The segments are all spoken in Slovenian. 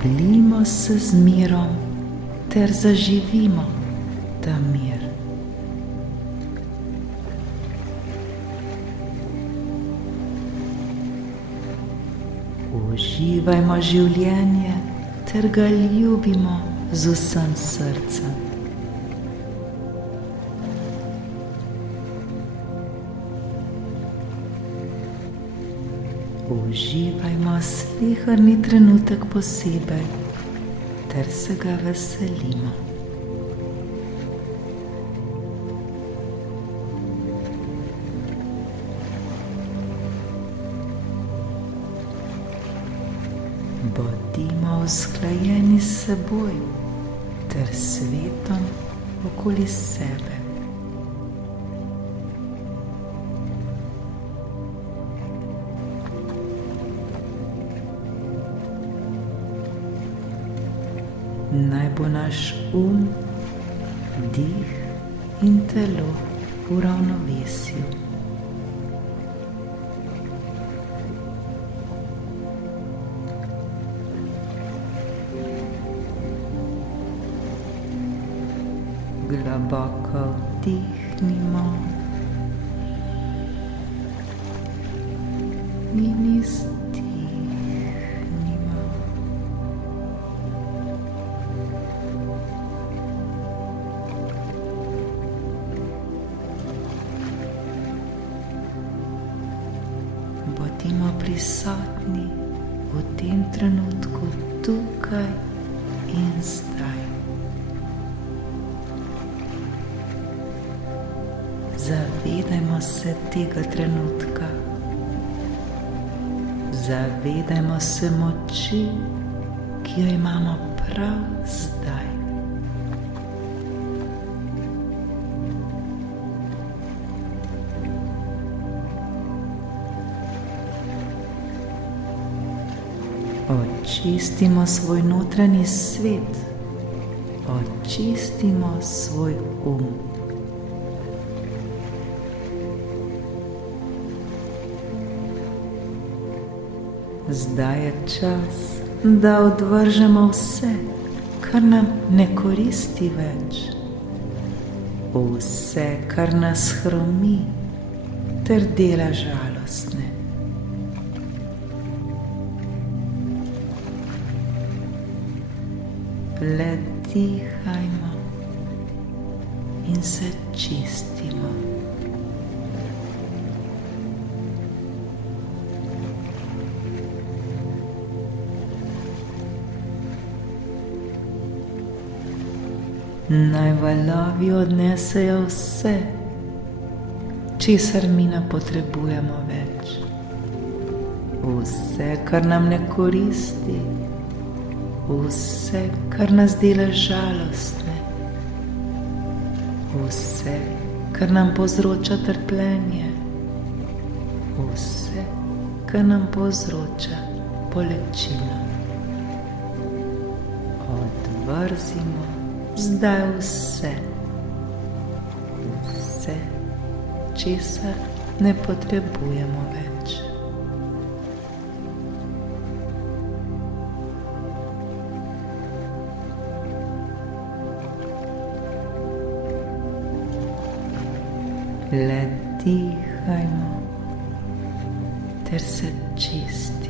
Oblijmo se z mirom ter zaživimo ta mir. Uživajmo življenje ter ga ljubimo z vsem srcem. Uživajmo sleherni trenutek posebej ter se ga veselimo. Bodimo usklajeni s seboj ter svetom okoli sebe. Naj bo naš dih in telo v ravnovesju. Globoko vdihnimo in izdihnimo. Bodimo prisotni v tem trenutku, tukaj in zdaj. Zavedajmo se tega trenutka. Zavedajmo se moči, ki jo imamo prav zdaj. Očistimo svoj notranji svet. Očistimo svoj Zdaj je čas, da odvržemo vse, kar nam ne koristi več. Vse, kar nas hromi ter dela žalostne. Le dihajmo in se čistimo. Naj valovi odnesejo vse, česar mi ne potrebujemo več. Vse, kar nam ne koristi, vse, kar nas dela žalostne, vse, kar nam povzroča trpljenje, vse, kar nam povzroča bolečino. Odvrzimo zdaj vse, česar ne potrebujemo več. Le dihajmo ter se čistimo.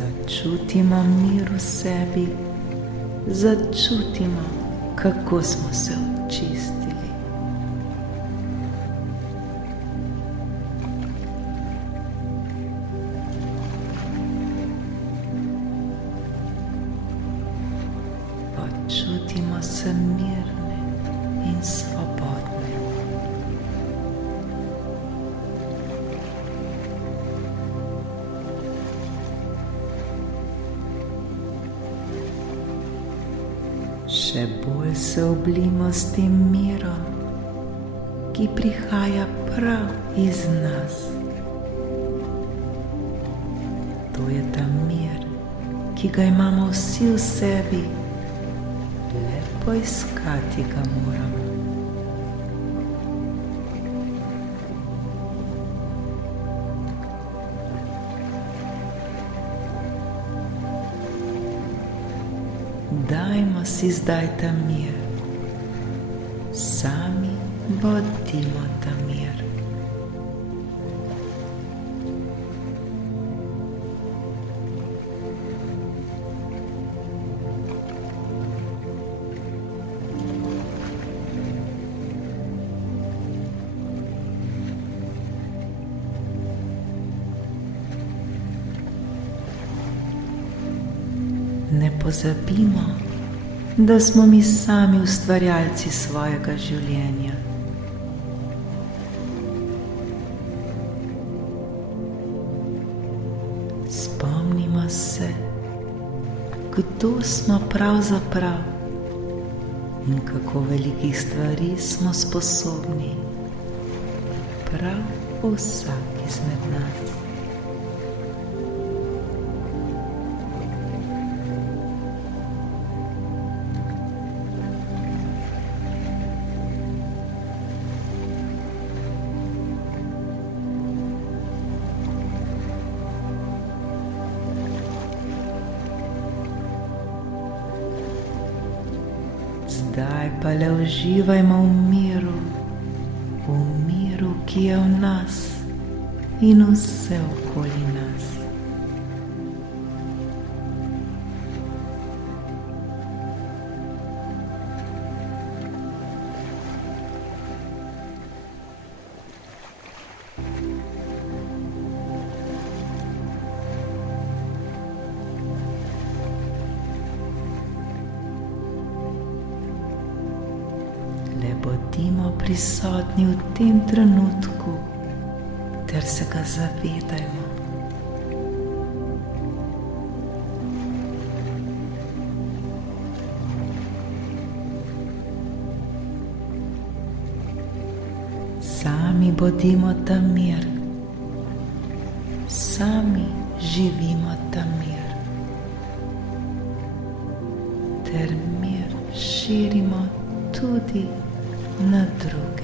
Začutimo mir v sebi, začutimo, kako smo se očistili. Počutimo se mirne in svobodne. Še bolj se oblimo s tem mirom, ki prihaja prav iz nas. To je ta mir, ki ga imamo vsi v sebi, le poiskati ga moramo. Dajmo si zdaj ta mir, sami bodimo ta mir. Ne pozabimo, da smo mi sami ustvarjalci svojega življenja. Spomnimo se, kdo smo pravzaprav in kako velikih stvari smo sposobni, prav vsak izmed nas. Zdaj pa le uživajmo v miru, ki je v nas in vse okoli nas. Le bodimo prisotni v tem trenutku ter se ga zavedajmo. Sami bodimo ta mir, sami živimo ta mir, ter mir širimo tudi na druge.